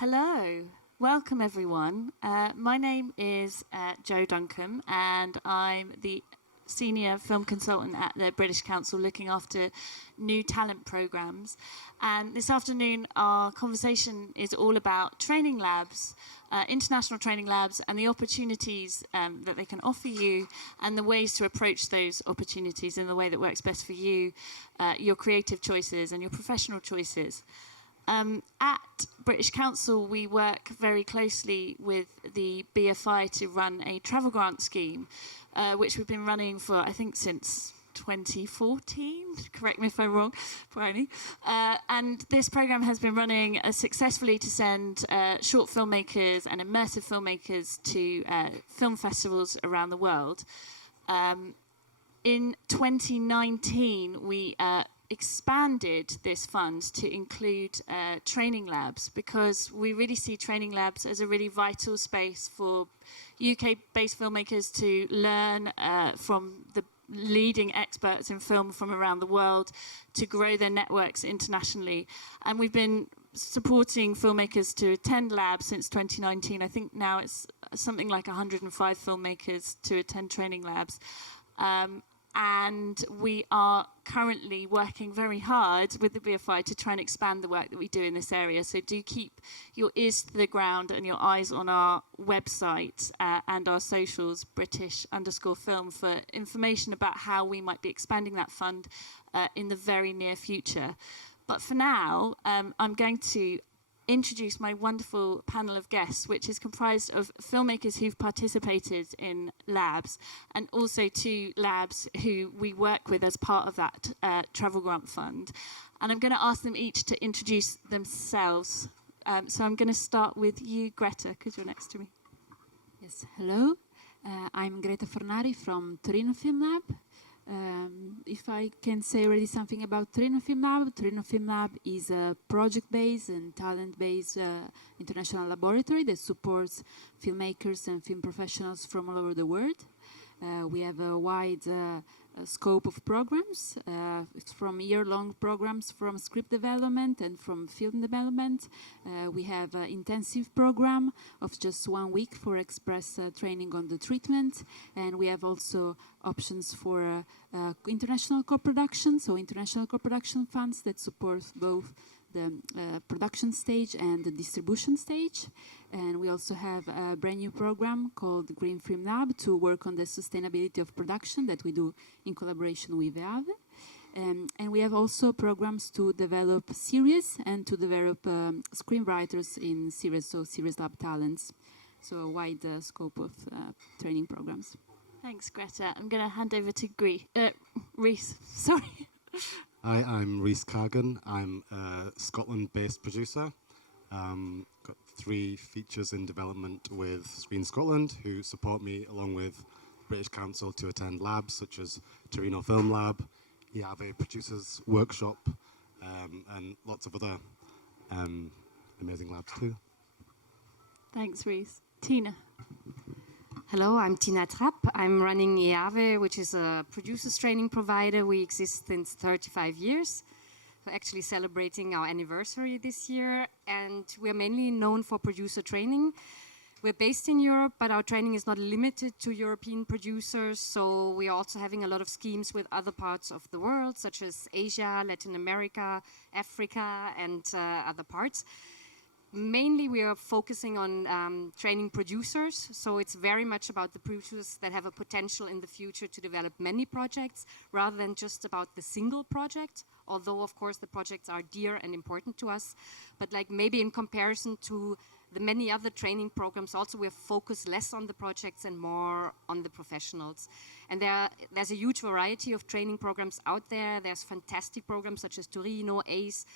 Hello, welcome everyone. My name is Jo Duncombe and I'm the Senior Film Consultant at the British Council looking after new talent programmes. And this afternoon our conversation is all about training labs, international training labs and the opportunities that they can offer you and the ways to approach those opportunities in the way that works best for you, your creative choices and your professional choices. At British Council, we work very closely with the BFI to run a travel grant scheme, which we've been running for, I think, since 2014. Correct me if I'm wrong, Bryony. And this programme has been running successfully to send short filmmakers and immersive filmmakers to film festivals around the world. In 2019, we expanded this fund to include training labs because we really see training labs as a really vital space for UK-based filmmakers to learn from the leading experts in film from around the world, to grow their networks internationally. And we've been supporting filmmakers to attend labs since 2019. I think now it's something like 105 filmmakers to attend training labs. And we are currently working very hard with the BFI to try and expand the work that we do in this area. So do keep your ears to the ground and your eyes on our website and our socials, British_film, for information about how we might be expanding that fund in the very near future. But for now, I'm going to introduce my wonderful panel of guests, which is comprised of filmmakers who've participated in labs and also two labs who we work with as part of that travel grant fund. And I'm going to ask them each to introduce themselves. So I'm going to start with you, Greta, because you're next to me. Yes, hello. I'm Greta Fornari from Torino Film Lab. If I can say already something about Torino Film Lab is a project-based and talent-based international laboratory that supports filmmakers and film professionals from all over the world. We have a wide scope of programs, from year-long programs from script development and from film development. We have an intensive program of just 1 week for express training on the treatment, and we have also options for international co-production, so international co-production funds that support both the production stage and the distribution stage. And we also have a brand new program called Green Film Lab to work on the sustainability of production that we do in collaboration with EAVE. And we have also programs to develop series and to develop screenwriters in series, so series lab talents. So a wide scope of training programs. Thanks, Greta. I'm going to hand over to Reece. Sorry. Hi, I'm Reece Cargan. I'm a Scotland-based producer. Got 3 features in development with Screen Scotland, who support me along with British Council to attend labs such as Torino Film Lab, EAVE Producers Workshop, and lots of other amazing labs too. Thanks, Reece. Tina. Hello, I'm Tina Trapp. I'm running EAVE, which is a producers training provider. We exist since 35 years. We're actually celebrating our anniversary this year, and we're mainly known for producer training. We're based in Europe, but our training is not limited to European producers, so we're also having a lot of schemes with other parts of the world, such as Asia, Latin America, Africa, and other parts. Mainly we are focusing on training producers, so it's very much about the producers that have a potential in the future to develop many projects rather than just about the single project, although of course the projects are dear and important to us. But like maybe in comparison to the many other training programs, also we're focused less on the projects and more on the professionals. And there's a huge variety of training programs out there. There's fantastic programs such as Torino, ACE.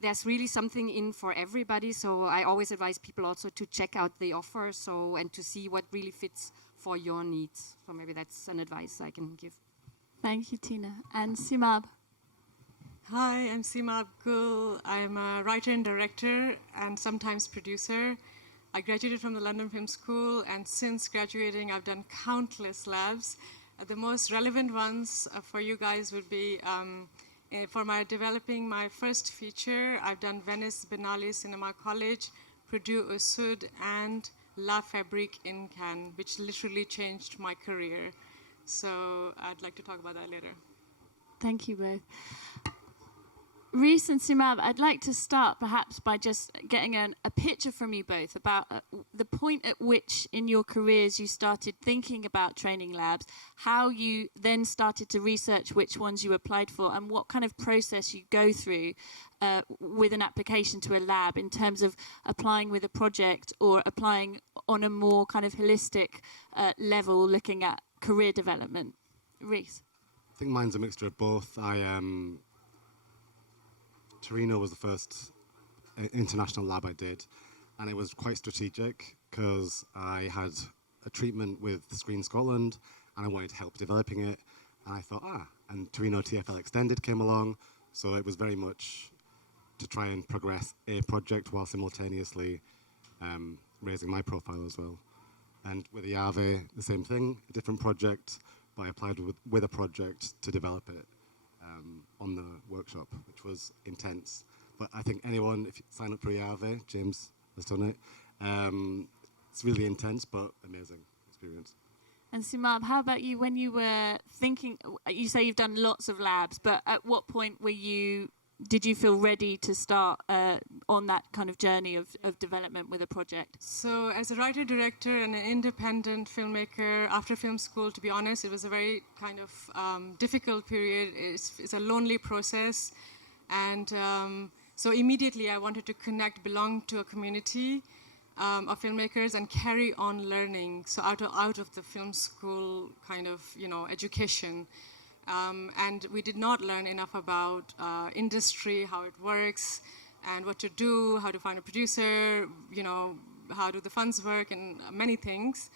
There's really something in for everybody, so I always advise people also to check out the offer and to see what really fits for your needs. So maybe that's an advice I can give. Thank you, Tina. And Seemab. Hi, I'm Seemab Gul. I'm a writer and director and sometimes producer. I graduated from the London Film School, and since graduating I've done countless labs. The most relevant ones for you guys would be for developing my first feature. I've done Venice Biennale Cinema College, Purdue Usud, and La Fabrique in Cannes, which literally changed my career. So I'd like to talk about that later. Thank you both. Reece and Seemab, I'd like to start perhaps by just getting a picture from you both about the point at which in your careers you started thinking about training labs, how you then started to research which ones you applied for, and what kind of process you go through with an application to a lab in terms of applying with a project or applying on a more kind of holistic level, looking at career development. Reece? I think mine's a mixture of both. Torino was the first international lab I did, and it was quite strategic because I had a treatment with Screen Scotland and I wanted help developing it, and I thought, and Torino TFL Extended came along, so it was very much to try and progress a project while simultaneously raising my profile as well. And with EAVE, the same thing, a different project, but I applied with a project to develop it on the workshop, which was intense. But I think anyone, if you sign up for EAVE, James has done it, it's really intense, but amazing experience. And Seemab, how about you? When you were thinking, you say you've done lots of labs, but at what point did you feel ready to start on that kind of journey of development with a project? So as a writer, director, and an independent filmmaker after film school, to be honest, it was a very kind of difficult period. It's a lonely process. And so immediately I wanted to connect, belong to a community of filmmakers and carry on learning. So out of the film school kind of, education. And we did not learn enough about industry, how it works, and what to do, how to find a producer, how do the funds work, and many things,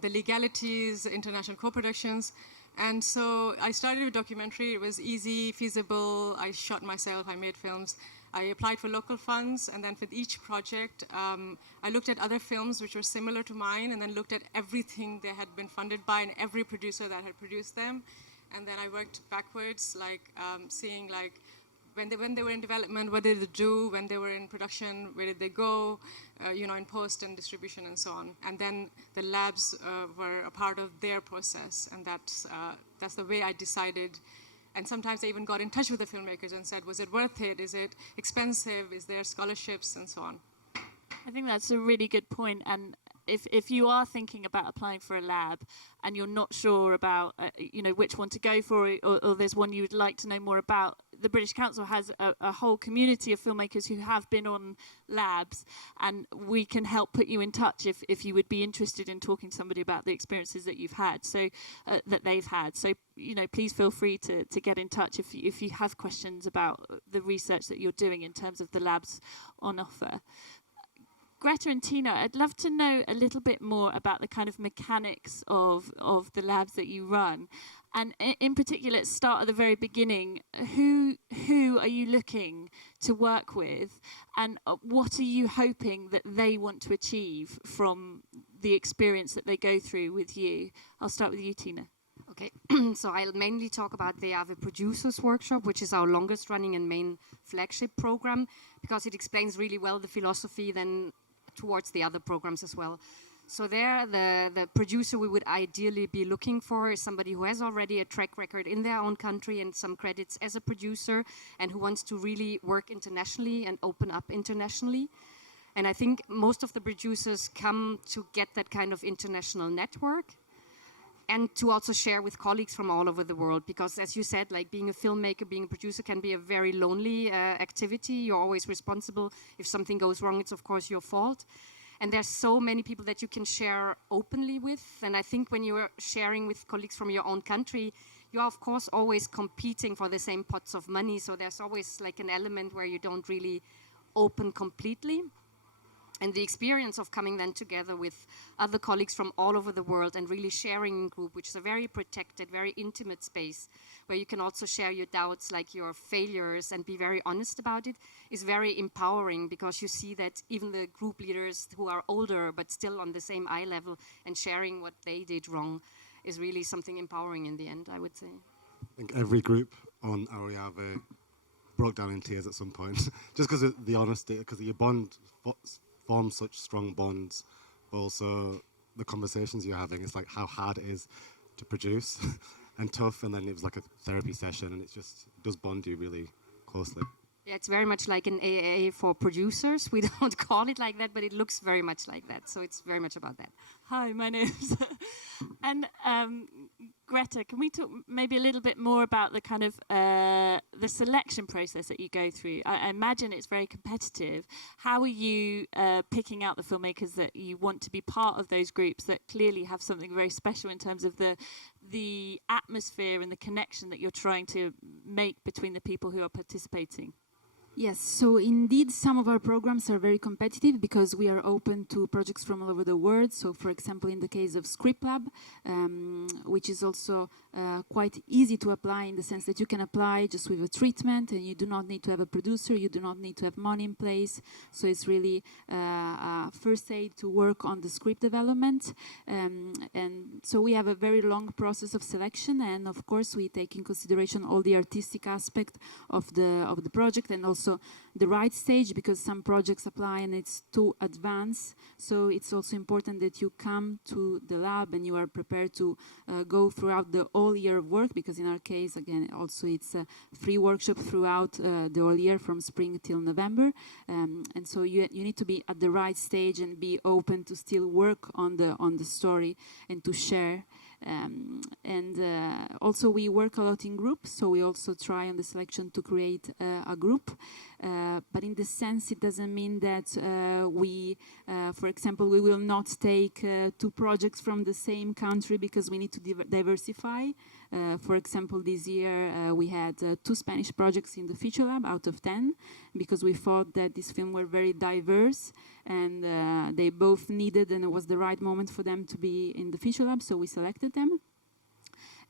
the legalities, international co-productions. And so I started with documentary. It was easy, feasible. I shot myself, I made films. I applied for local funds, and then with each project, I looked at other films which were similar to mine, and then looked at everything they had been funded by and every producer that had produced them. And then I worked backwards, seeing when they were in development, what did they do? When they were in production, where did they go? In post and distribution and so on. And then the labs were a part of their process, and that's the way I decided. And sometimes I even got in touch with the filmmakers and said, was it worth it? Is it expensive? Is there scholarships and so on? I think that's a really good point. And if you are thinking about applying for a lab and you're not sure about which one to go for, or there's one you would like to know more about, the British Council has a whole community of filmmakers who have been on labs, and we can help put you in touch if you would be interested in talking to somebody about the experiences that you've had, that they've had. So please feel free to get in touch if you have questions about the research that you're doing in terms of the labs on offer. Greta and Tina, I'd love to know a little bit more about the kind of mechanics of the labs that you run. And in particular, let's start at the very beginning. Who are you looking to work with? And what are you hoping that they want to achieve from the experience that they go through with you? I'll start with you, Tina. Okay, so I'll mainly talk about the EAVE Producers Workshop, which is our longest running and main flagship program, because it explains really well the philosophy then towards the other programs as well. So there, the producer we would ideally be looking for is somebody who has already a track record in their own country and some credits as a producer, and who wants to really work internationally and open up internationally. And I think most of the producers come to get that kind of international network, and to also share with colleagues from all over the world, because as you said, being a filmmaker, being a producer can be a very lonely activity. You're always responsible. If something goes wrong, it's of course your fault. And there's so many people that you can share openly with. And I think when you're sharing with colleagues from your own country, you are of course always competing for the same pots of money. So there's always an element where you don't really open completely. And the experience of coming then together with other colleagues from all over the world and really sharing in group, which is a very protected, very intimate space where you can also share your doubts, your failures, and be very honest about it, is very empowering, because you see that even the group leaders who are older but still on the same eye level and sharing what they did wrong is really something empowering in the end, I would say. I think every group on our EAVE broke down in tears at some point, just because of the honesty, because your bond form such strong bonds, but also the conversations you're having. It's like how hard it is to produce and tough, and then it was like a therapy session, and it does bond you really closely. Yeah, it's very much like an AA for producers. We don't call it like that, but it looks very much like that. So it's very much about that. Hi, my name's and Greta. Can we talk maybe a little bit more about the kind of the selection process that you go through? I imagine it's very competitive. How are you picking out the filmmakers that you want to be part of those groups that clearly have something very special in terms of the atmosphere and the connection that you're trying to make between the people who are participating? Yes, so indeed some of our programs are very competitive because we are open to projects from all over the world. So for example, in the case of Script Lab, which is also quite easy to apply in the sense that you can apply just with a treatment and you do not need to have a producer, you do not need to have money in place. So it's really first aid to work on the script development. And so we have a very long process of selection, and of course we take in consideration all the artistic aspect of the project, and also the right stage, because some projects apply and it's too advanced. So it's also important that you come to the lab and you are prepared to go throughout the whole year of work, because in our case, again, also it's a free workshop throughout the whole year from spring till November. And so you need to be at the right stage and be open to still work on the story and to share. Also we work a lot in groups, so we also try on the selection to create a group, but in the sense it doesn't mean that for example, we will not take 2 projects from the same country, because we need to diversify. For example, this year we had 2 Spanish projects in the Feature Lab out of 10, because we thought that these films were very diverse and they both needed, and it was the right moment for them to be in the Feature Lab, so we selected them.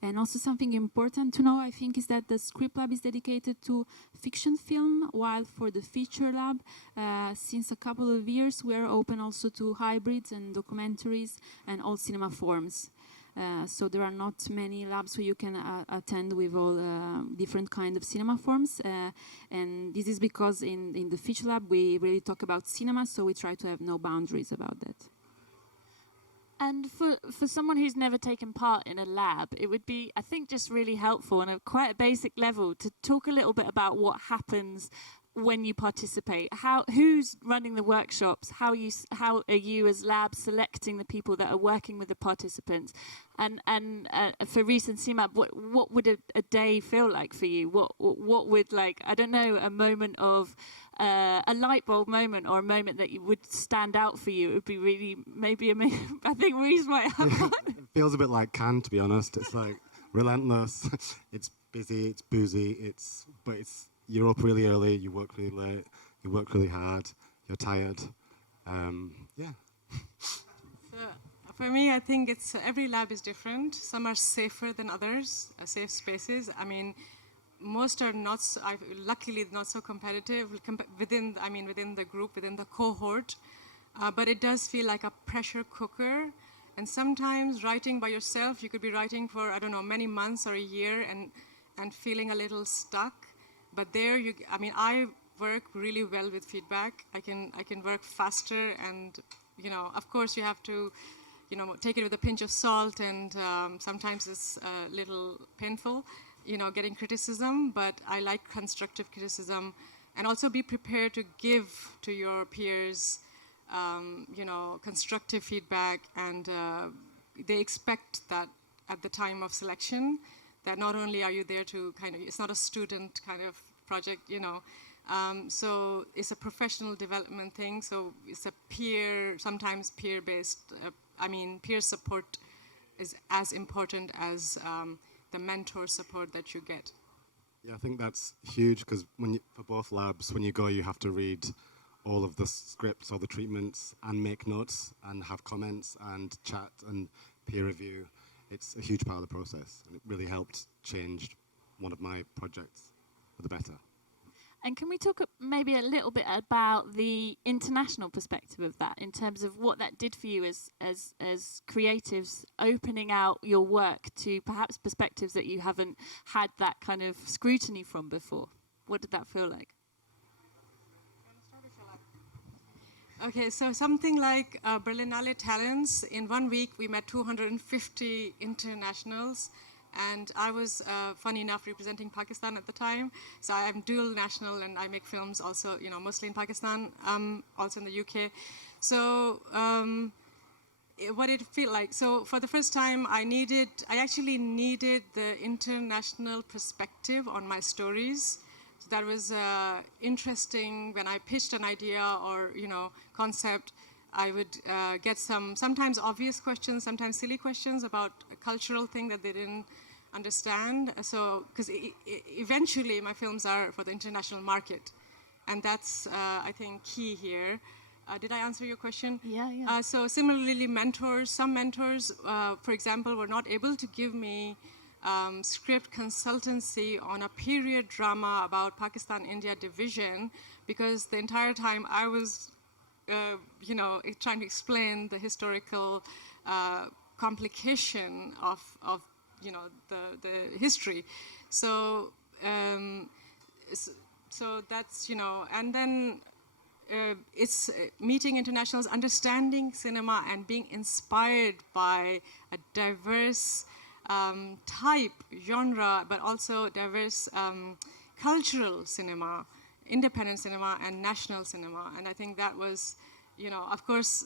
And also something important to know, I think, is that the Script Lab is dedicated to fiction film, while for the Feature Lab, since a couple of years, we are open also to hybrids and documentaries and all cinema forms. So there are not many labs where you can attend with all different kind of cinema forms. And this is because in the Feature Lab, we really talk about cinema, so we try to have no boundaries about that. And for someone who's never taken part in a lab, it would be, I think, just really helpful on a quite a basic level to talk a little bit about what happens when you participate. Who's running the workshops? How are you as labs selecting the people that are working with the participants? And for Reece and Seemab, what would a day feel like for you? What would, like, I don't know, a moment of a light bulb moment, or a moment that you would stand out for you? It would be really maybe amazing. I think Reece might have one. It feels a bit like Cannes, to be honest. It's like relentless. It's busy. It's boozy. But you're up really early. You work really late. You work really hard. You're tired. Yeah. So for me, I think it's every lab is different. Some are safer than others, safe spaces. I mean, most are not, luckily not so competitive within the group, within the cohort, but it does feel like a pressure cooker. And sometimes writing by yourself, you could be writing for, I don't know, many months or a year and feeling a little stuck. But there, I work really well with feedback. I can work faster, and, of course you have to, take it with a pinch of salt, and sometimes it's a little painful, getting criticism, but I like constructive criticism, and also be prepared to give to your peers, constructive feedback, and they expect that at the time of selection, that not only are you there to it's not a student kind of project, so it's a professional development thing, so it's a sometimes peer-based, peer support is as important as the mentor support that you get. Yeah, I think that's huge, because for both labs, when you go, you have to read all of the scripts or the treatments and make notes and have comments and chat and peer review. It's a huge part of the process, and it really helped change one of my projects for the better. And can we talk maybe a little bit about the international perspective of that, in terms of what that did for you as creatives, opening out your work to perhaps perspectives that you haven't had that kind of scrutiny from before? What did that feel like? Okay, so something like Berlinale Talents. In 1 week, we met 250 internationals. And I was, funny enough, representing Pakistan at the time. So I'm dual national and I make films also, you know, mostly in Pakistan, also in the UK. So what did it feel like? So for the first time, I actually needed the international perspective on my stories. So that was interesting. When I pitched an idea or, you know, concept, I would get some sometimes obvious questions, sometimes silly questions about a cultural thing that they didn't understand. So, because eventually my films are for the international market. And that's, I think, key here. Did I answer your question? Yeah. So similarly, some mentors, for example, were not able to give me script consultancy on a period drama about Pakistan-India division because the entire time I was, you know, trying to explain the historical complication of you know, the history. So, so that's, you know, and then it's meeting internationals, understanding cinema and being inspired by a diverse type, genre, but also diverse cultural cinema, independent cinema and national cinema. And I think that was, you know, of course,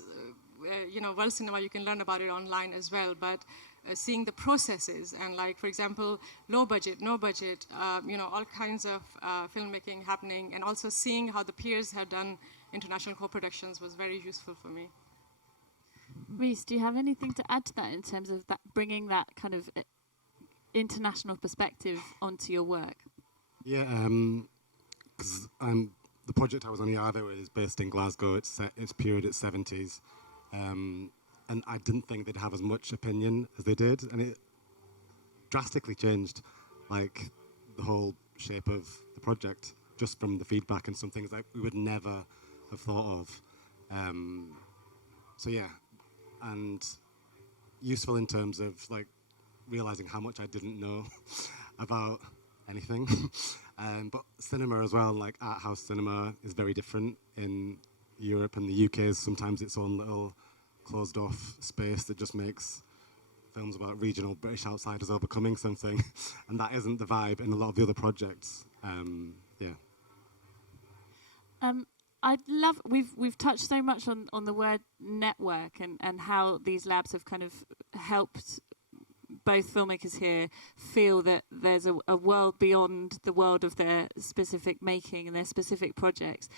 you know, world cinema, you can learn about it online as well, but seeing the processes and like, for example, low budget, no budget, you know, all kinds of filmmaking happening, and also seeing how the peers have done international co-productions was very useful for me. Reece, do you have anything to add to that in terms of that bringing that kind of international perspective onto your work? Yeah, because the project I was on EAVE is based in Glasgow. It's period at 70s. And I didn't think they'd have as much opinion as they did, and it drastically changed, like, the whole shape of the project just from the feedback and some things that we would never have thought of. So yeah, and useful in terms of like realizing how much I didn't know about anything. But cinema as well, like art house cinema, is very different in Europe, and the UK is sometimes its own little closed off space that just makes films about regional British outsiders overcoming something, and that isn't the vibe in a lot of the other projects. I'd love, we've touched so much on the word network and how these labs have kind of helped both filmmakers here feel that there's a world beyond the world of their specific making and their specific projects.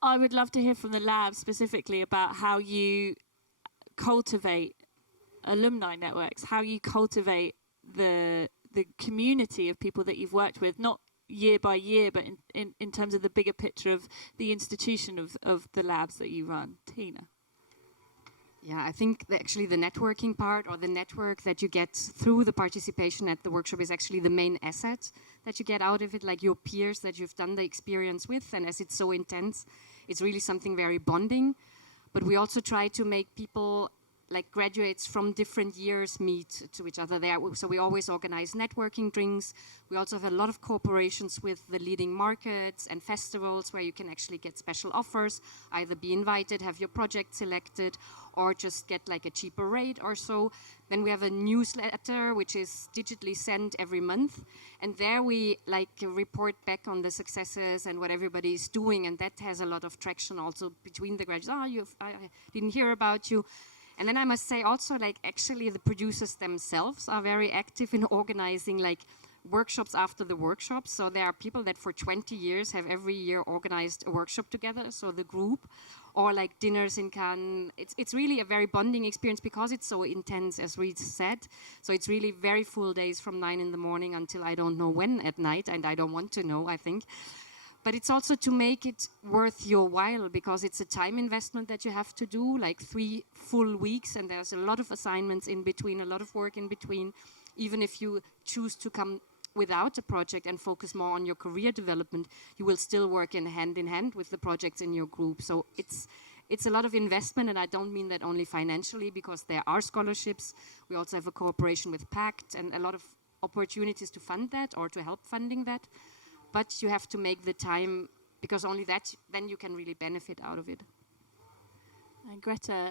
I would love to hear from the lab specifically about how you cultivate alumni networks, how you cultivate the community of people that you've worked with, not year by year, but in terms of the bigger picture of the institution of the labs that you run. Tina? Yeah, I think actually the networking part, or the network that you get through the participation at the workshop, is actually the main asset that you get out of it, like your peers that you've done the experience with. And as it's so intense, it's really something very bonding. But we also try to make people, like graduates from different years, meet to each other there. So we always organize networking drinks. We also have a lot of cooperations with the leading markets and festivals where you can actually get special offers, either be invited, have your project selected, or just get like a cheaper rate or so. Then we have a newsletter which is digitally sent every month, and there we like report back on the successes and what everybody is doing, and that has a lot of traction also between the graduates. I didn't hear about you. And then I must say also, like, actually the producers themselves are very active in organizing like workshops after the workshops. So there are people that for 20 years have every year organized a workshop together, so the group, or like dinners in Cannes. It's really a very bonding experience because it's so intense, as Reece said. So it's really very full days from 9 in the morning until I don't know when at night, and I don't want to know, I think. But it's also to make it worth your while, because it's a time investment that you have to do, like 3 full weeks, and there's a lot of assignments in between, a lot of work in between. Even if you choose to come without a project and focus more on your career development, you will still work in hand with the projects in your group. So it's a lot of investment, and I don't mean that only financially, because there are scholarships. We also have a cooperation with PACT and a lot of opportunities to fund that or to help funding that. But you have to make the time, because only that, then you can really benefit out of it. And Greta,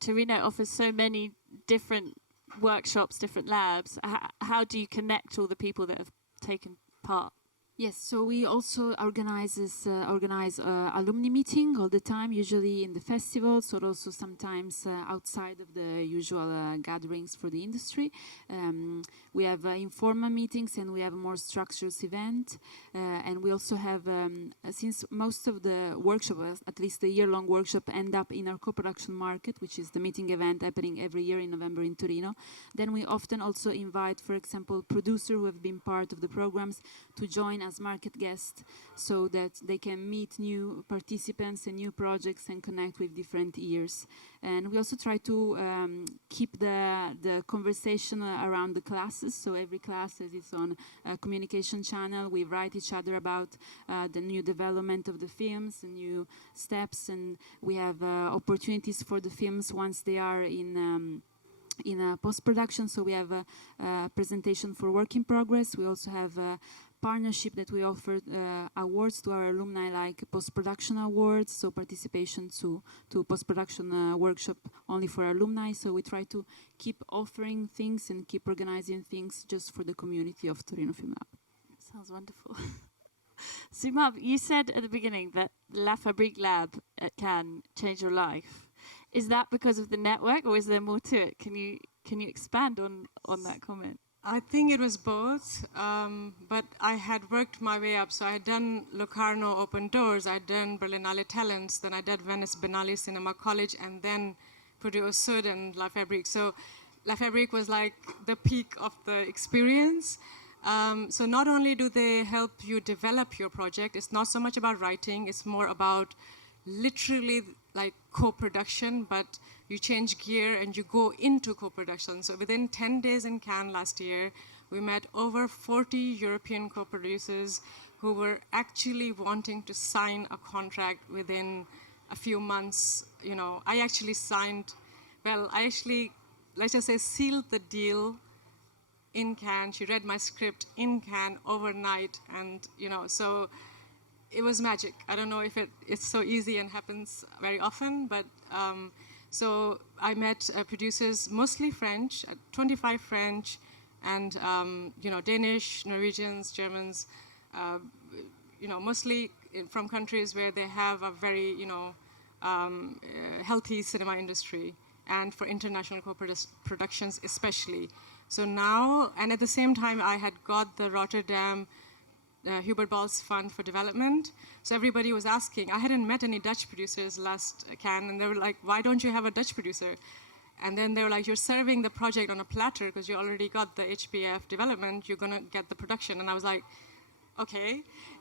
Torino offers so many different workshops, different labs. How do you connect all the people that have taken part? Yes, so we also organize alumni meeting all the time, usually in the festivals or also sometimes outside of the usual gatherings for the industry. We have informal meetings and we have a more structured event. And we also have, since most of the workshops, at least the year-long workshop, end up in our co-production market, which is the meeting event happening every year in November in Torino, then we often also invite, for example, producers who have been part of the programs to join as market guests so that they can meet new participants and new projects and connect with different ears. And we also try to keep the conversation around the classes. So every class has its own communication channel. We write each other about the new development of the films, the new steps, and we have opportunities for the films once they are in post-production. So we have a presentation for work in progress. We also have a partnership that we offer awards to our alumni, like post-production awards, so participation to post-production workshop only for alumni. So we try to keep offering things and keep organizing things just for the community of Torino Film Lab. Sounds wonderful. Seemab, you said at the beginning that La Fabrique Lab at Cannes changed your life. Is that because of the network, or is there more to it? Can you expand on that comment? I think it was both, but I had worked my way up. So I had done Locarno Open Doors, I had done Berlinale Talents, then I did Venice Biennale Cinema College, and then Purdue Sud and La Fabrique. So La Fabrique was like the peak of the experience. So not only do they help you develop your project, it's not so much about writing, it's more about literally like co-production, but you change gear and you go into co-production. So within 10 days in Cannes last year, we met over 40 European co-producers who were actually wanting to sign a contract within a few months. You know, I actually signed, let's just say, sealed the deal in Cannes. She read my script in Cannes overnight, and, you know, so it was magic. I don't know if it's so easy and happens very often, but so I met producers, mostly French, 25 French, and you know, Danish, Norwegians, Germans, you know, mostly from countries where they have a very, you know, healthy cinema industry, and for international co-productions especially. So now, and at the same time, I had got the Rotterdam Hubert Bals Fund for Development. So everybody was asking, I hadn't met any Dutch producers last Cannes, and they were like, why don't you have a Dutch producer? And then they were like, you're serving the project on a platter because you already got the HBF development, you're gonna get the production. And I was like, okay.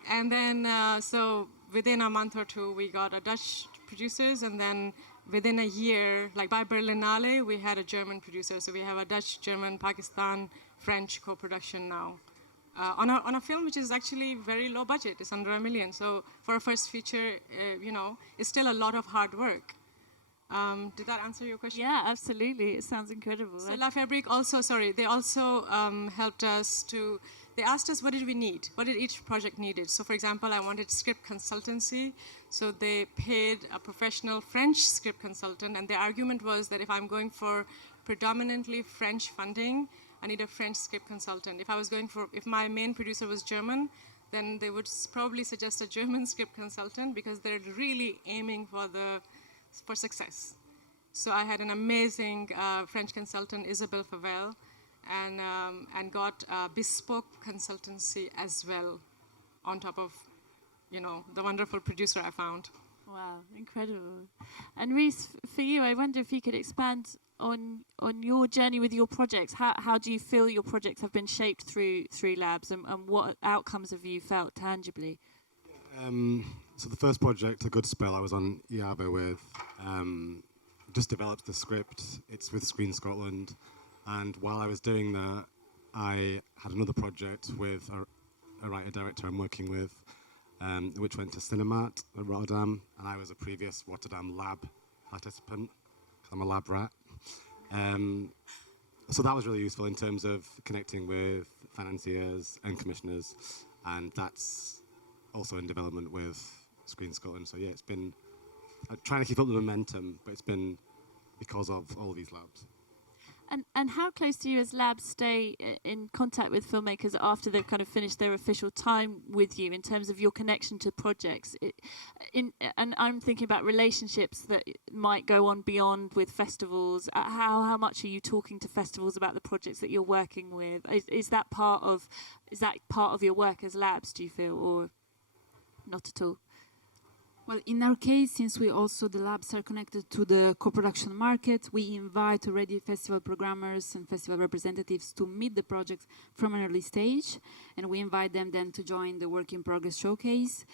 And then, so within a month or two, we got a Dutch producers, and then within a year, like by Berlinale, we had a German producer. So we have a Dutch, German, Pakistan, French co-production now. On a film which is actually very low budget, it's under $1 million. So for a first feature, you know, it's still a lot of hard work. Did that answer your question? Yeah, absolutely. It sounds incredible. So La Fabrique also, they also helped us to, they asked us what did we need, what did each project needed. So for example, I wanted script consultancy. So they paid a professional French script consultant, and their argument was that if I'm going for predominantly French funding, I need a French script consultant. If my main producer was German, then they would probably suggest a German script consultant because they're really aiming for success. So I had an amazing French consultant, Isabelle Favel, and got bespoke consultancy as well, on top of, you know, the wonderful producer I found. Wow, incredible. And Reece, for you, I wonder if you could expand on your journey with your projects. How do you feel your projects have been shaped through labs, and what outcomes have you felt tangibly? So the first project, A Good Spell, I was on EAVE with, just developed the script. It's with Screen Scotland. And while I was doing that, I had another project with a writer-director I'm working with, which went to Cinemat at Rotterdam, and I was a previous Rotterdam lab participant, because I'm a lab rat. So that was really useful in terms of connecting with financiers and commissioners, and that's also in development with Screen Scotland. So yeah, it's been trying to keep up the momentum, but it's been because of all these labs. And how close do you as labs stay in contact with filmmakers after they've kind of finished their official time with you in terms of your connection to projects? And I'm thinking about relationships that might go on beyond with festivals. How much are you talking to festivals about the projects that you're working with? Is that part of your work as labs, do you feel, or not at all? Well, in our case, since the labs are connected to the co-production market, we invite already festival programmers and festival representatives to meet the projects from an early stage, and we invite them then to join the work in progress showcase.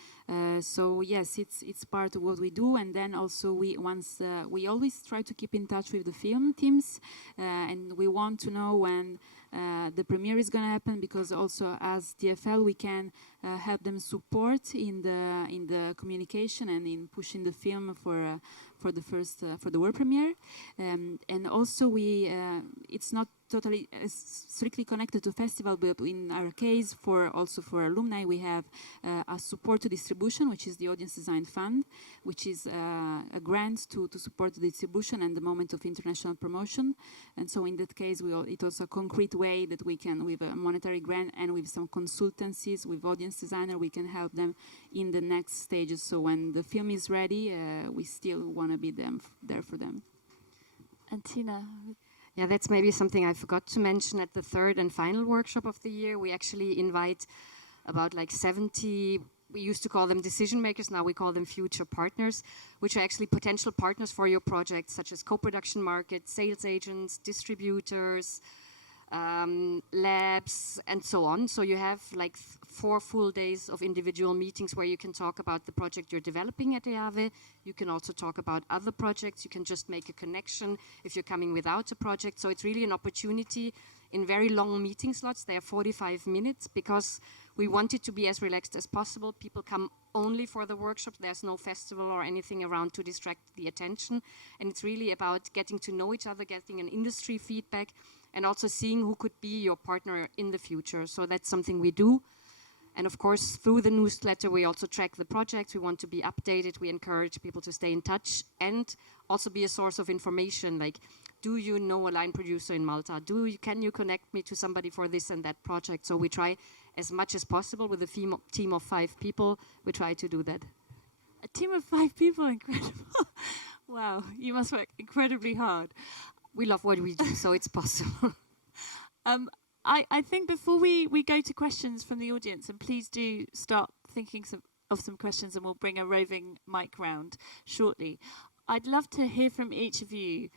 So yes, it's part of what we do, and then also we always try to keep in touch with the film teams, and we want to know when the premiere is going to happen, because also as DFL we can help them support in the communication and in pushing the film for the world premiere, and also it's not totally strictly connected to festival, but in our case, for alumni, we have a support to distribution, which is the Audience Design Fund, which is a grant to support the distribution and the moment of international promotion. And so in that case, it's also a concrete way that we can, with a monetary grant and with some consultancies with audience designer, we can help them in the next stages. So when the film is ready, we still want to be there for them. And Tina? Yeah, that's maybe something I forgot to mention. At the third and final workshop of the year, we actually invite about 70, we used to call them decision makers, now we call them future partners, which are actually potential partners for your project, such as co-production markets, sales agents, distributors, labs, and so on. So you have 4 full days of individual meetings where you can talk about the project you're developing at EAVE. You can also talk about other projects. You can just make a connection if you're coming without a project. So it's really an opportunity in very long meeting slots. They are 45 minutes because we want it to be as relaxed as possible. People come only for the workshop. There's no festival or anything around to distract the attention. And it's really about getting to know each other, getting an industry feedback, and also seeing who could be your partner in the future. So that's something we do. And of course, through the newsletter, we also track the projects. We want to be updated. We encourage people to stay in touch and also be a source of information. Like, do you know a line producer in Malta? Can you connect me to somebody for this and that project? So we try as much as possible with a team of 5 people. We try to do that. A team of 5 people, incredible. Wow, you must work incredibly hard. We love what we do, so it's possible. I think before we go to questions from the audience, and please do start thinking of some questions, and we'll bring a roving mic round shortly. I'd love to hear from each of you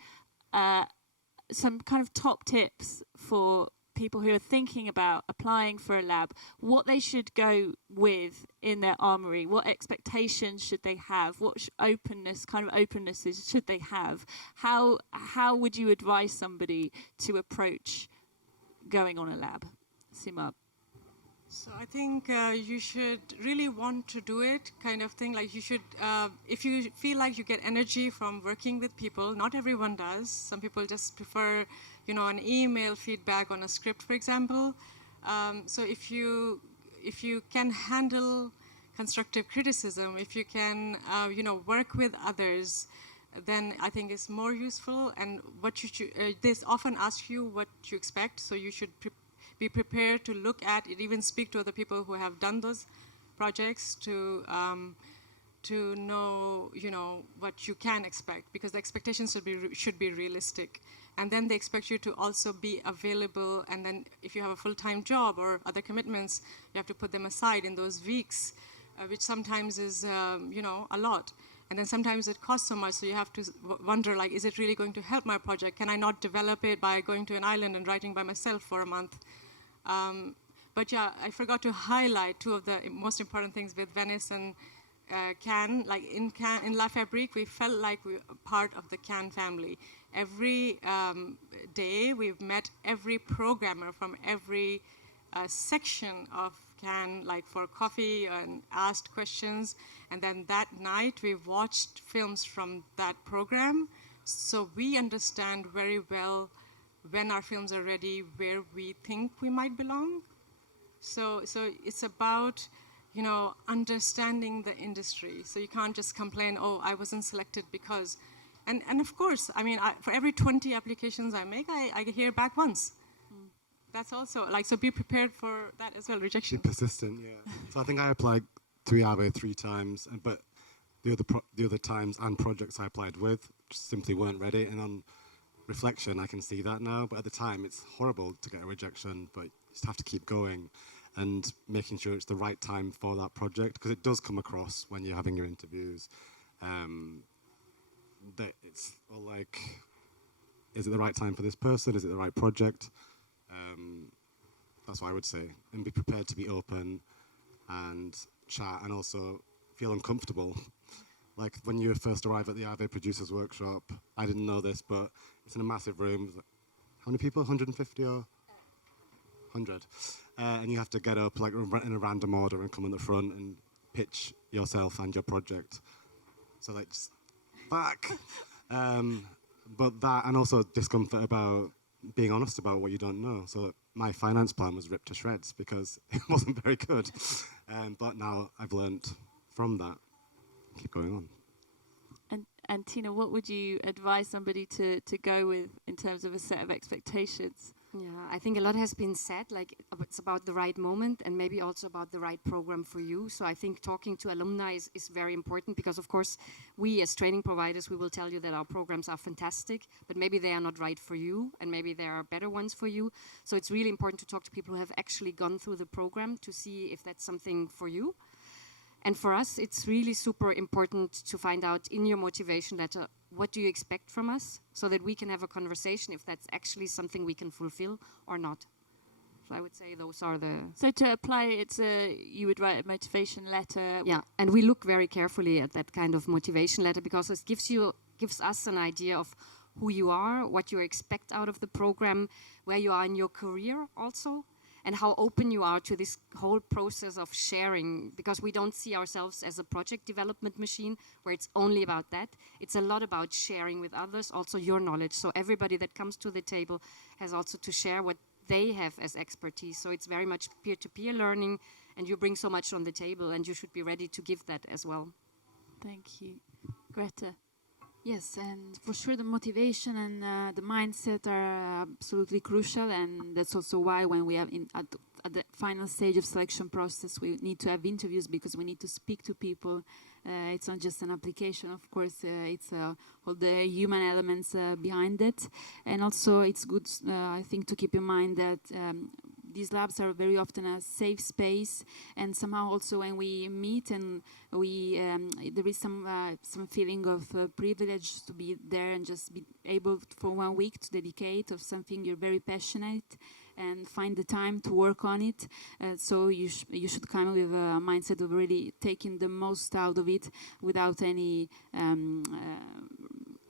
some kind of top tips for people who are thinking about applying for a lab, what they should go with in their armory, what expectations should they have, what opennesses should they have, how would you advise somebody to approach going on a lab? Seemab. So I think you should really want to do it, kind of thing. Like you should, if you feel like you get energy from working with people, not everyone does. Some people just prefer, an email feedback on a script, for example. So if you can handle constructive criticism, if you can, work with others, then I think it's more useful. And what you should, they often ask you what you expect, so you should be prepared to look at it, even speak to other people who have done those projects to know, what you can expect, because the expectations should be realistic. And then they expect you to also be available. And then if you have a full-time job or other commitments, you have to put them aside in those weeks, which sometimes is, a lot. And then sometimes it costs so much, so you have to wonder, is it really going to help my project? Can I not develop it by going to an island and writing by myself for a month? But yeah, I forgot to highlight 2 of the most important things with Venice and Cannes. Like in La Fabrique, we felt like we were part of the Cannes family. Every day, we've met every programmer from every section of Cannes, for coffee, and asked questions. And then that night, we watched films from that program. So we understand very well when our films are ready, where we think we might belong. So it's about, you know, understanding the industry. So you can't just complain, oh, I wasn't selected because, and of course, I mean, for every 20 applications I make, I hear back once. That's also, like, so be prepared for that as well, rejection. Be persistent, yeah. So I think I applied to EAVE 3 times, but the other times and projects I applied with just simply weren't ready. And on reflection, I can see that now. But at the time, it's horrible to get a rejection, but you just have to keep going and making sure it's the right time for that project, because it does come across when you're having your interviews that it's all like, is it the right time for this person? Is it the right project? That's what I would say. And be prepared to be open and chat, and also feel uncomfortable. Like when you first arrive at the EAVE Producers Workshop, I didn't know this, but it's in a massive room. How many people? 150 or 100? And you have to get up like in a random order and come in the front and pitch yourself and your project. So like, just back. But that, and also discomfort about being honest about what you don't know. So my finance plan was ripped to shreds because it wasn't very good. But now I've learned from that. Keep going on. And Tina, what would you advise somebody to go with in terms of a set of expectations? Yeah, I think a lot has been said, like it's about the right moment and maybe also about the right program for you. So I think talking to alumni is very important, because of course we as training providers, we will tell you that our programs are fantastic, but maybe they are not right for you and maybe there are better ones for you. So it's really important to talk to people who have actually gone through the program to see if that's something for you. And for us, it's really super important to find out in your motivation letter, what do you expect from us, so that we can have a conversation if that's actually something we can fulfill or not. So I would say those are the... So to apply, you would write a motivation letter. Yeah, and we look very carefully at that kind of motivation letter, because it gives us an idea of who you are, what you expect out of the program, where you are in your career also, and how open you are to this whole process of sharing, because we don't see ourselves as a project development machine where it's only about that. It's a lot about sharing with others, also your knowledge. So everybody that comes to the table has also to share what they have as expertise. So it's very much peer-to-peer learning, and you bring so much on the table, and you should be ready to give that as well. Thank you. Greta? Yes, and for sure the motivation and the mindset are absolutely crucial, and that's also why when we have at the final stage of selection process, we need to have interviews, because we need to speak to people. It's not just an application, of course, it's all the human elements behind it. And also it's good, I think, to keep in mind that these labs are very often a safe space, and somehow also when we meet and we there is some feeling of privilege to be there and just be able for 1 week to dedicate of something you're very passionate and find the time to work on it. So you should come with a mindset of really taking the most out of it without any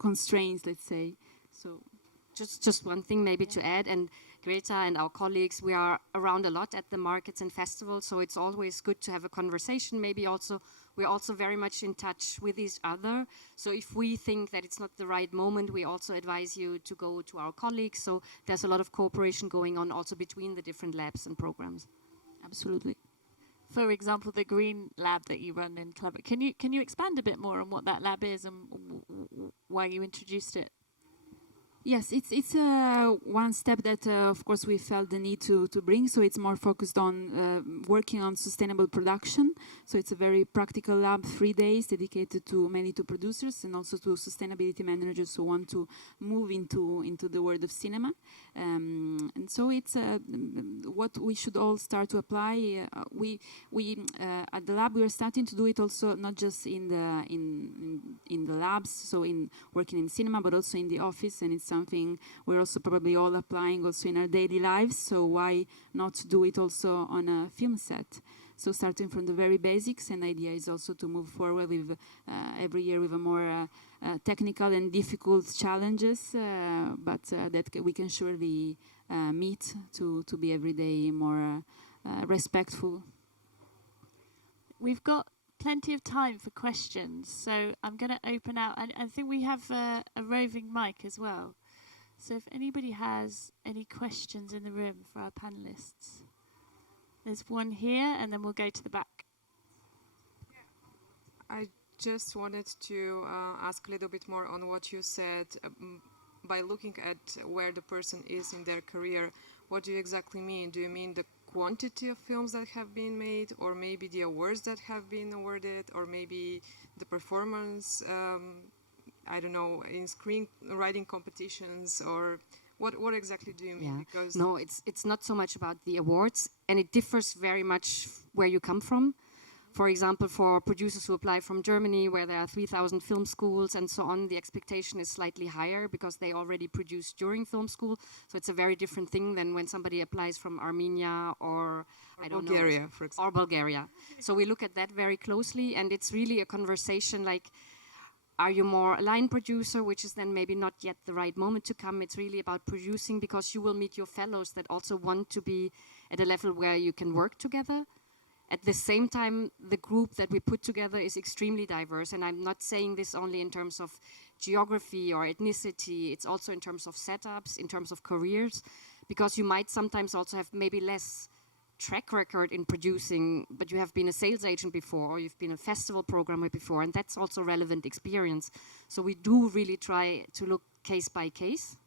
constraints, let's say. So just one thing maybe to add, and Greta and our colleagues, we are around a lot at the markets and festivals, so it's always good to have a conversation. Maybe also, we're also very much in touch with each other. So if we think that it's not the right moment, we also advise you to go to our colleagues. So there's a lot of cooperation going on also between the different labs and programs. absolutely. For example, the green lab that you run in Collaborators. Can you expand a bit more on what that lab is and why you introduced it? Yes, it's one step that, of course, we felt the need to bring. So it's more focused on working on sustainable production. So it's a very practical lab, 3 days dedicated mainly to producers and also to sustainability managers who want to move into the world of cinema. And so it's what we should all start to apply. We at the lab we are starting to do it also not just in the labs, so in working in cinema, but also in the office, and it's something we're also probably all applying also in our daily lives. So why not do it also on a film set? So starting from the very basics, and the idea is also to move forward with every year with a more technical and difficult challenges, but that we can surely meet to be every day more respectful. We've got plenty of time for questions, so I'm going to open out. I think we have a roving mic as well. So if anybody has any questions in the room for our panelists. There's one here, and then we'll go to the back. I just wanted to ask a little bit more on what you said. By looking at where the person is in their career, what do you exactly mean? Do you mean the quantity of films that have been made, or maybe the awards that have been awarded, or maybe the performance, I don't know, in screenwriting competitions, or what exactly do you mean? Yeah. Because No, it's not so much about the awards, and it differs very much where you come from. For example, for producers who apply from Germany, where there are 3,000 film schools and so on, the expectation is slightly higher because they already produced during film school. So it's a very different thing than when somebody applies from Armenia or I don't Bulgaria, know, for example. or Bulgaria. So we look at that very closely, and it's really a conversation like, are you more a line producer, which is then maybe not yet the right moment to come. It's really about producing, because you will meet your fellows that also want to be at a level where you can work together. At the same time, the group that we put together is extremely diverse, and I'm not saying this only in terms of geography or ethnicity, it's also in terms of setups, in terms of careers, because you might sometimes also have maybe less track record in producing, but you have been a sales agent before, or you've been a festival programmer before, and that's also relevant experience. So we do really try to look case by case.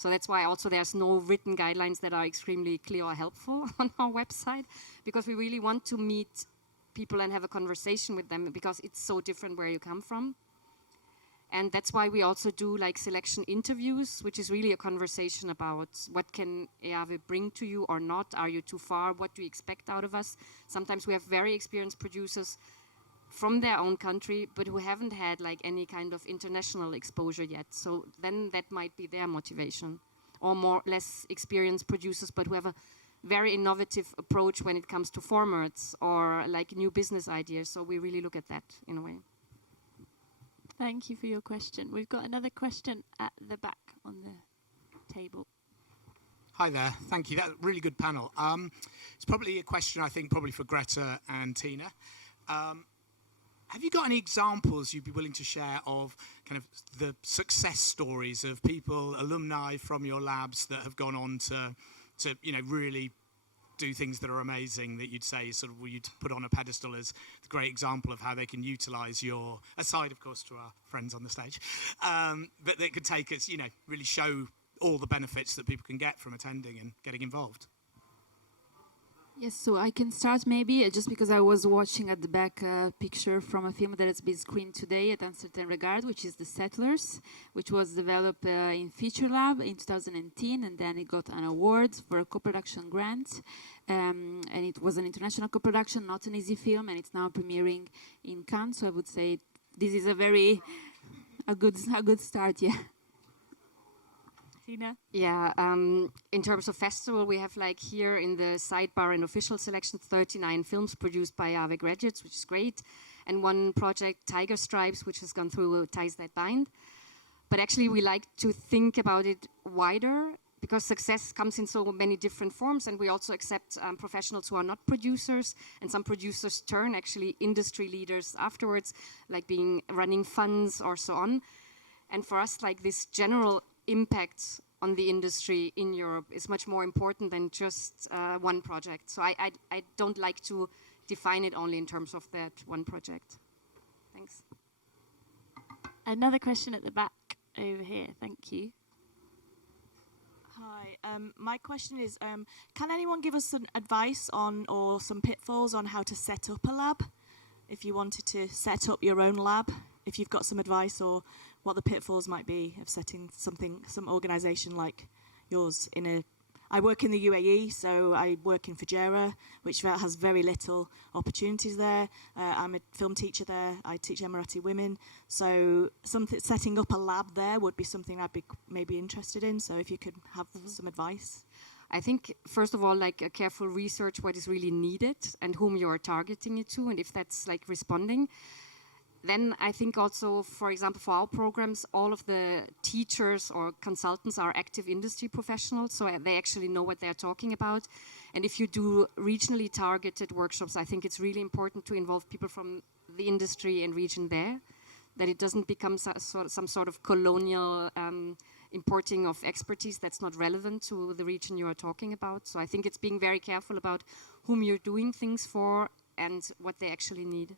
So that's why also there's no written guidelines that are extremely clear or helpful on our website, because we really want to meet people and have a conversation with them, because it's so different where you come from. And that's why we also do like selection interviews, which is really a conversation about what can EAVE bring to you or not. Are you too far? What do you expect out of us? Sometimes we have very experienced producers from their own country, but who haven't had like any kind of international exposure yet. So then that might be their motivation. Or more less experienced producers, but who have a very innovative approach when it comes to formats or like new business ideas. So we really look at that in a way. Thank you for your question. We've got another question at the back on the table. Hi there, thank you. That's a really good panel. It's probably a question, I think, probably for Greta and Tina. Have you got any examples you'd be willing to share of kind of the success stories of people, alumni from your labs that have gone on to you know, really do things that are amazing, that you'd say sort of you'd put on a pedestal as the great example of how they can utilize your, aside of course to our friends on the stage, but that could take us, you know, really show all the benefits that people can get from attending and getting involved? Yes, so I can start maybe just because I was watching at the back picture from a film that has been screened today at Uncertain Regard, which is The Settlers, which was developed in Feature Lab in 2010, and then it got an award for a co-production grant, and it was an international co-production, not an easy film, and it's now premiering in Cannes. So I would say this is a good start, yeah. Tina? Yeah, in terms of festival, we have like here in the sidebar and official selection 39 films produced by EAVE graduates, which is great, and one project, Tiger Stripes, which has gone through Ties That Bind. But actually we like to think about it wider, because success comes in so many different forms, and we also accept professionals who are not producers, and some producers turn actually industry leaders afterwards, like running funds or so on. And for us, like this general impact on the industry in Europe is much more important than just one project. So I don't like to define it only in terms of that one project. Thanks. Another question at the back over here. Thank you. Hi, my question is, can anyone give us some advice on, or some pitfalls on how to set up a lab? If you wanted to set up your own lab, if you've got some advice, or what the pitfalls might be of setting some organisation like yours in a... I work in the UAE, so I work in Fujairah, which has very little opportunities there. I'm a film teacher there. I teach Emirati women. So setting up a lab there would be something I'd be maybe interested in. So if you could have some advice. I think, first of all, like a careful research what is really needed and whom you are targeting it to, and if that's like responding. Then I think also, for example, for our programs, all of the teachers or consultants are active industry professionals, so they actually know what they're talking about. And if you do regionally targeted workshops, I think it's really important to involve people from the industry and region there, that it doesn't become some sort of colonial importing of expertise that's not relevant to the region you are talking about. So I think it's being very careful about whom you're doing things for and what they actually need.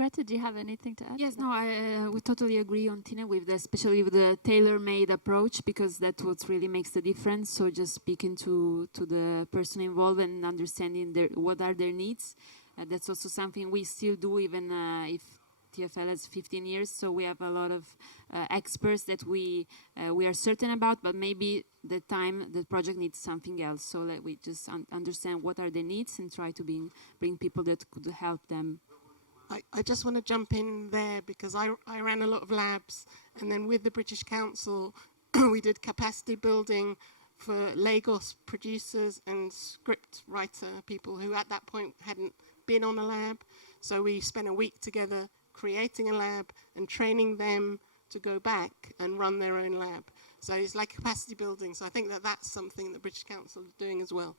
Greta, do you have anything to add? Yes, no, we totally agree on Tina with the, especially with the tailor-made approach, because that's what really makes the difference. So just speaking to the person involved and understanding what are their needs. That's also something we still do, even if TFL has 15 years. So we have a lot of experts that we are certain about, but maybe the project needs something else. So that we just understand what are the needs and try to bring people that could help them. I just want to jump in there because I ran a lot of labs, and then with the British Council we did capacity building for Lagos producers and script writer people who at that point hadn't been on a lab. So we spent a week together creating a lab and training them to go back and run their own lab. So it's like capacity building. So I think that that's something the British Council is doing as well.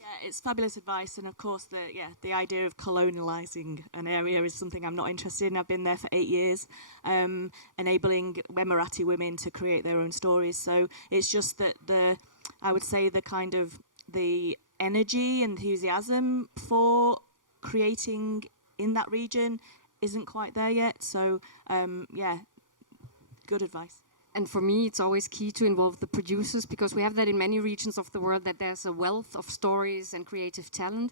Yeah, it's fabulous advice, and of course, the idea of colonialising an area is something I'm not interested in. I've been there for 8 years, enabling Emirati women to create their own stories. So it's just that I would say the energy, enthusiasm for creating in that region isn't quite there yet. So yeah, good advice. And for me, it's always key to involve the producers, because we have that in many regions of the world, that there's a wealth of stories and creative talent.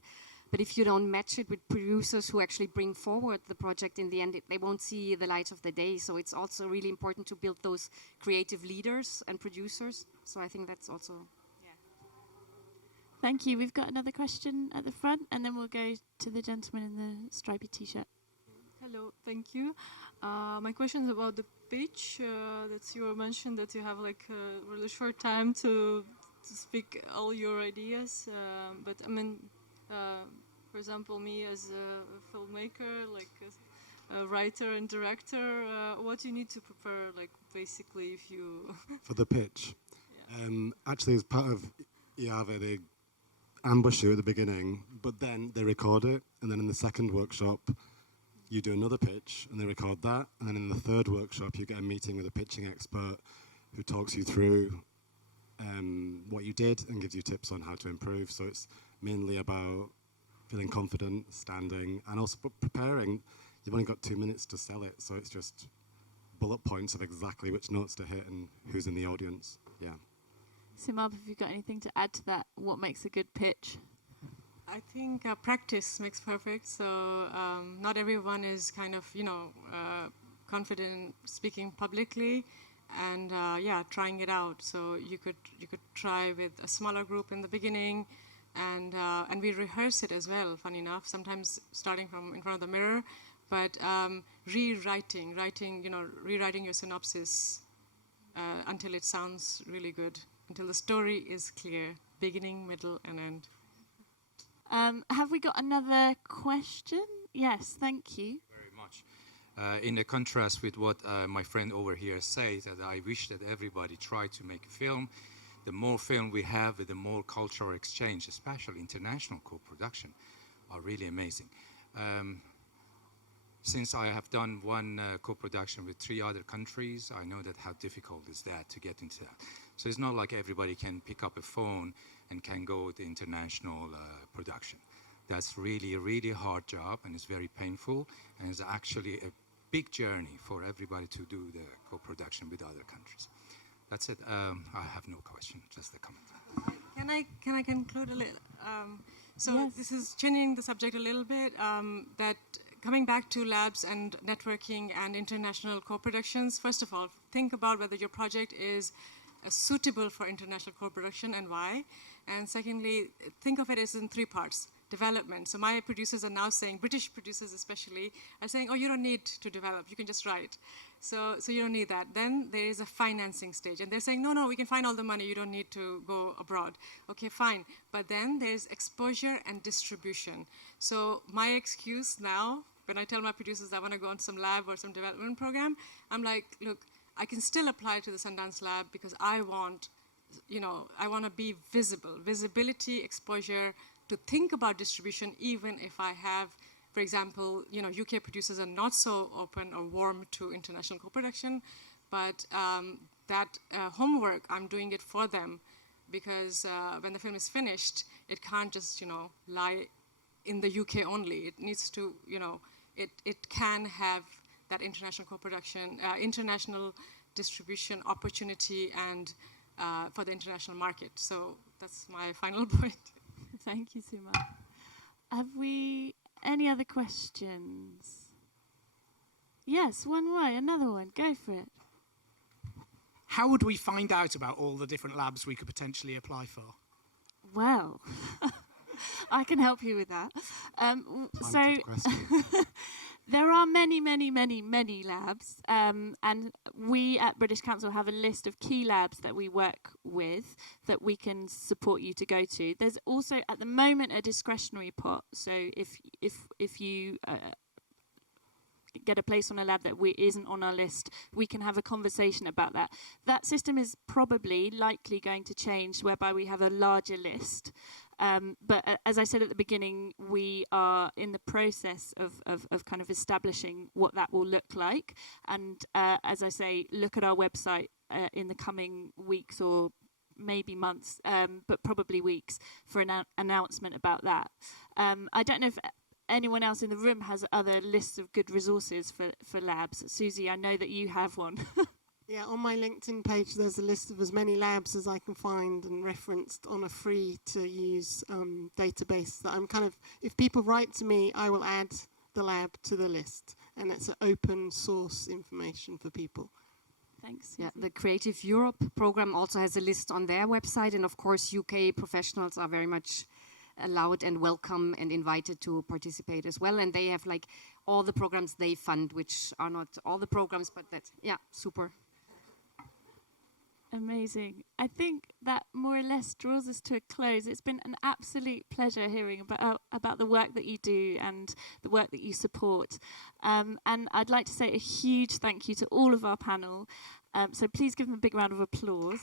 But if you don't match it with producers who actually bring forward the project in the end, they won't see the light of the day. So it's also really important to build those creative leaders and producers. So I think that's also... Thank you. We've got another question at the front, and then we'll go to the gentleman in the stripy T-shirt. Hello, thank you. My question is about the pitch that you mentioned, that you have like a really short time to speak all your ideas. But I mean, for example, me as a filmmaker, like a writer and director, what you need to prepare, like basically if you... For the pitch? Yeah. Actually, as part of EAVE, they ambush you at the beginning, but then they record it, and then in the second workshop, you do another pitch, and they record that, and then in the third workshop, you get a meeting with a pitching expert who talks you through what you did and gives you tips on how to improve. So it's mainly about feeling confident, standing, and also preparing. You've only got 2 minutes to sell it, so it's just bullet points of exactly which notes to hit and who's in the audience. Yeah. Seemab, have you got anything to add to that? What makes a good pitch? I think practice makes perfect. So not everyone is kind of, confident speaking publicly, and trying it out. So you could try with a smaller group in the beginning, and we rehearse it as well. Funny enough, sometimes starting from in front of the mirror, but rewriting your synopsis until it sounds really good, until the story is clear, beginning, middle, and end. Have we got another question? Yes, thank you. Very much. In the contrast with what my friend over here says, that I wish that everybody try to make a film. The more film we have, the more cultural exchange, especially international co-production, are really amazing. Since I have done one co-production with 3 other countries, I know that how difficult is that to get into that. So it's not like everybody can pick up a phone and can go to international production. That's really a really hard job, and it's very painful, and it's actually a big journey for everybody to do the co-production with other countries. That's it. I have no question, just a comment. Can I conclude a little? So yes. This is changing the subject a little bit. That coming back to labs and networking and international co-productions. First of all, think about whether your project is suitable for international co-production and why. And secondly, think of it as in 3 parts. Development. So my producers are now saying, British producers especially, are saying, oh, you don't need to develop, you can just write. So you don't need that. Then there is a financing stage. And they're saying, no, we can find all the money, you don't need to go abroad. Okay, fine. But then there's exposure and distribution. So my excuse now, when I tell my producers I want to go on some lab or some development program, I'm like, look, I can still apply to the Sundance Lab because I want to be visible. Visibility, exposure, to think about distribution, even if I have, for example, UK producers are not so open or warm to international co-production, but that homework, I'm doing it for them, because when the film is finished, it can't just, lie in the UK only. It needs to, it can have that international co-production, international distribution opportunity, and for the international market. So that's my final point. Thank you, Seemab. Have we any other questions? Yes, one more, another one. Go for it. How would we find out about all the different labs we could potentially apply for? Well, I can help you with that. There are many labs, and we at British Council have a list of key labs that we work with that we can support you to go to. There's also at the moment a discretionary pot, so if you get a place on a lab that isn't on our list, we can have a conversation about that. That system is probably likely going to change, whereby we have a larger list. But as I said at the beginning, we are in the process of kind of establishing what that will look like. And as I say, look at our website in the coming weeks or maybe months, but probably weeks, for an announcement about that. I don't know if anyone else in the room has other lists of good resources for labs. Susie, I know that you have one. Yeah, on my LinkedIn page, there's a list of as many labs as I can find and referenced on a free-to-use database that I'm if people write to me, I will add the lab to the list. And it's an open source information for people. Thanks. Yeah, the Creative Europe program also has a list on their website. And of course, UK professionals are very much allowed and welcome and invited to participate as well. And they have all the programs they fund, which are not all the programs, but that's, super. Amazing. I think that more or less draws us to a close. It's been an absolute pleasure hearing about the work that you do and the work that you support. And I'd like to say a huge thank you to all of our panel. So please give them a big round of applause.